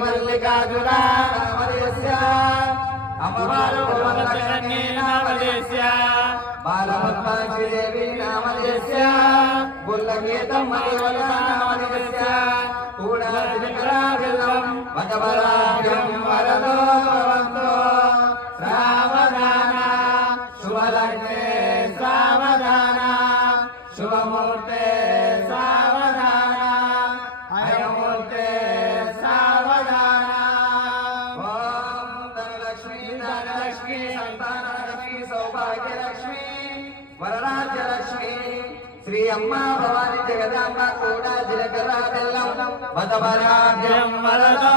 మల్లికార్జున నామదేశ్య అమ్మవారు వరలక్ష్మీ నామదేశ్య బాలపద్మాక్షిదేవి నామదేశ్య బుల్లగీతం మలివల నామదేశ్య కూడా దినకరావిల్లం వదవరాజ్యం వరదో భవంతో సావధాన శుభలగ్నే సావధాన శుభమూర్తే సావధాన అయమూర్తే సావధాన ఓం ధనలక్ష్మీ సంతానలక్ష్మీ సౌభాగ్యలక్ష్మీ వరరాజ్యలక్ష్మీ శ్రీ అమ్మా భవాని జగదాంబ కూడా జిలకర్ర బెల్లం వదవరాజ్యం వరదో